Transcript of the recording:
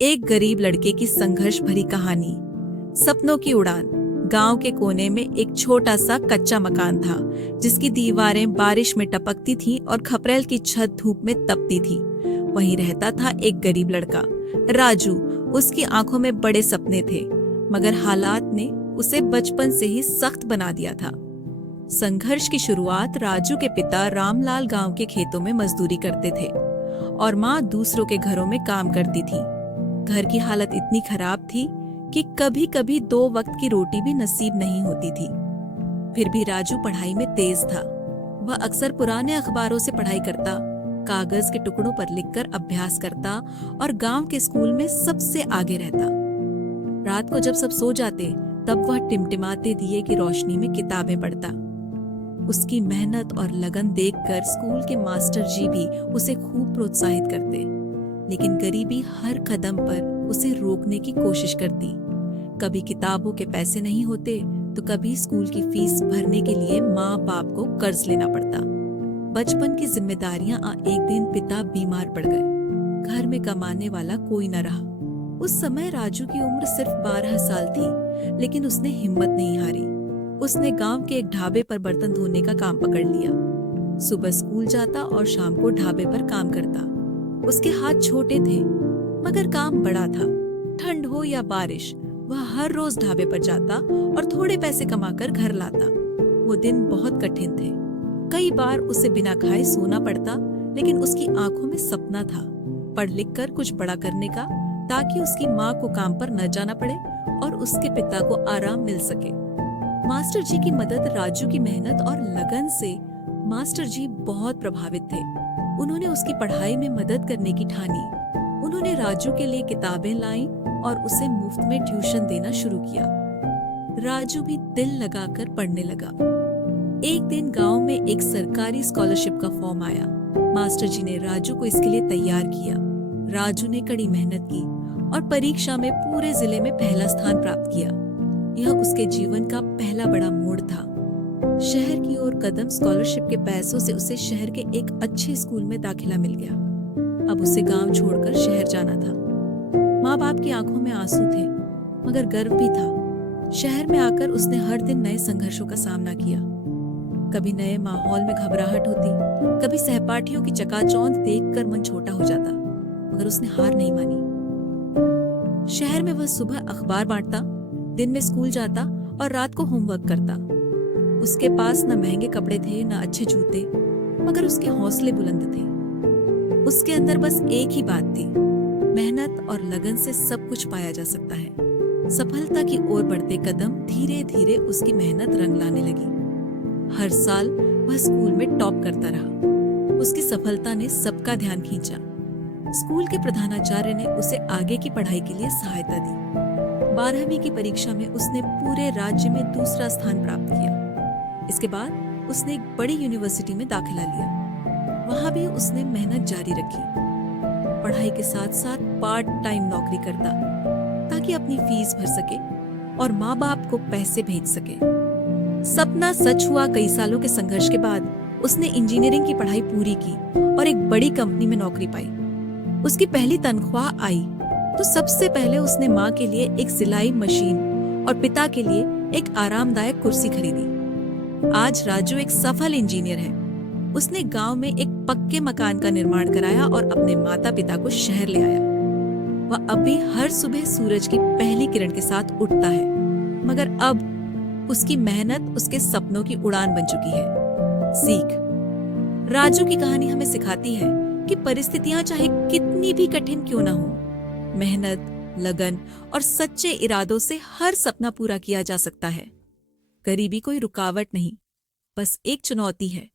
एक गरीब लड़के की संघर्ष भरी कहानी। सपनों की उड़ान। गांव के कोने में एक छोटा सा कच्चा मकान था, जिसकी दीवारें बारिश में टपकती थीं और खपरेल की छत धूप में तपती थी। वहीं रहता था एक गरीब लड़का, राजू। उसकी आंखों में बड़े सपने थे, मगर हालात ने उसे बचपन से ही सख्त बना दिया था। संघर्ष की शुरुआत राजू के पिता रामलाल गांव के खेतों में मजदूरी करते थे और माँ दूसरों के घरों में काम करती थी। घर की हालत इतनी खराब थी कि कभी कभी 2 वक्त की रोटी भी नसीब नहीं होती थी। फिर भी राजू पढ़ाई में तेज था। वह अक्सर पुराने अखबारों से पढ़ाई करता, कागज के टुकड़ों पर लिखकर अभ्यास करता और गांव के स्कूल में सबसे आगे रहता। रात को जब सब सो जाते, तब वह टिमटिमाते दिए की रोशनी में किताबें पढ़ता। उसकी मेहनत और लगन देखकर स्कूल के मास्टर जी भी उसे खूब प्रोत्साहित करते, लेकिन गरीबी हर कदम पर उसे रोकने की कोशिश करती। कभी किताबों के पैसे नहीं होते, तो कभी स्कूल की फीस भरने के लिए माँ बाप को कर्ज लेना पड़ता। बचपन की जिम्मेदारियां एक दिन पिता बीमार पड़ गए। घर में कमाने वाला कोई न रहा। उस समय राजू की उम्र सिर्फ 12 साल थी, लेकिन उसने हिम्मत नहीं हारी। उसने गांव के एक ढाबे पर बर्तन धोने का काम पकड़ लिया। सुबह स्कूल जाता और शाम को ढाबे पर काम करता। उसके हाथ छोटे थे, मगर काम बड़ा था। ठंड हो या बारिश, वह हर रोज ढाबे पर जाता और थोड़े पैसे कमाकर घर लाता। वो दिन बहुत कठिन थे। कई बार उसे बिना खाए सोना पड़ता, लेकिन उसकी आंखों में सपना था, पढ़ लिख कर कुछ बड़ा करने का, ताकि उसकी माँ को काम पर न जाना पड़े और उसके पिता को आराम मिल सके। मास्टर जी की मदद, राजू की मेहनत और लगन से मास्टर जी बहुत प्रभावित थे। उन्होंने उसकी पढ़ाई में मदद करने की ठानी। उन्होंने राजू के लिए किताबें लाई और उसे मुफ्त में ट्यूशन देना शुरू किया। राजू भी दिल लगाकर पढ़ने लगा। एक दिन गांव में एक सरकारी स्कॉलरशिप का फॉर्म आया। मास्टर जी ने राजू को इसके लिए तैयार किया। राजू ने कड़ी मेहनत की और परीक्षा में पूरे जिले में पहला स्थान प्राप्त किया। यह उसके जीवन का पहला बड़ा मोड़ था। शहर की ओर कदम, स्कॉलरशिप के पैसों से उसे शहर के एक अच्छे स्कूल में दाखिला मिल गया। अब उसे गांव छोड़कर शहर जाना था। माँ बाप की आंखों में आंसू थे, मगर गर्व भी था। शहर में आकर उसने हर दिन नए संघर्षों का सामना किया। कभी नए माहौल में घबराहट होती, कभी सहपाठियों की चकाचौंध देखकर मन छोटा हो जाता, मगर उसने हार नहीं मानी। शहर में वह सुबह अखबार बांटता, दिन में स्कूल जाता और रात को होमवर्क करता। उसके पास न महंगे कपड़े थे, न अच्छे जूते, मगर उसके हौसले बुलंद थे। उसके अंदर बस एक ही बात थी, मेहनत और लगन से सब कुछ पाया जा सकता है। सफलता की ओर बढ़ते कदम धीरे धीरे उसकी मेहनत रंग लाने लगी। हर साल वह स्कूल में टॉप करता रहा। उसकी सफलता ने सबका ध्यान खींचा। स्कूल के प्रधानाचार्य ने उसे आगे की पढ़ाई के लिए सहायता दी। 12वीं की परीक्षा में उसने पूरे राज्य में दूसरा स्थान प्राप्त किया। इसके बाद उसने एक बड़ी यूनिवर्सिटी में दाखिला लिया। वहां भी उसने मेहनत जारी रखी। पढ़ाई के साथ साथ पार्ट टाइम नौकरी करता, ताकि अपनी फीस भर सके और माँ बाप को पैसे भेज सके। सपना सच हुआ। कई सालों के संघर्ष के बाद उसने इंजीनियरिंग की पढ़ाई पूरी की और एक बड़ी कंपनी में नौकरी पाई। उसकी पहली तनख्वाह आई तो सबसे पहले उसने माँ के लिए एक सिलाई मशीन और पिता के लिए एक आरामदायक कुर्सी खरीदी। आज राजू एक सफल इंजीनियर है। उसने गांव में एक पक्के मकान का निर्माण कराया और अपने माता पिता को शहर ले आया। वह अब भी हर सुबह सूरज की पहली किरण के साथ उठता है, मगर अब उसकी मेहनत उसके सपनों की उड़ान बन चुकी है। सीख। राजू की कहानी हमें सिखाती है कि परिस्थितियां चाहे कितनी भी कठिन क्यों ना हो, मेहनत, लगन और सच्चे इरादों से हर सपना पूरा किया जा सकता है। गरीबी कोई रुकावट नहीं, बस एक चुनौती है।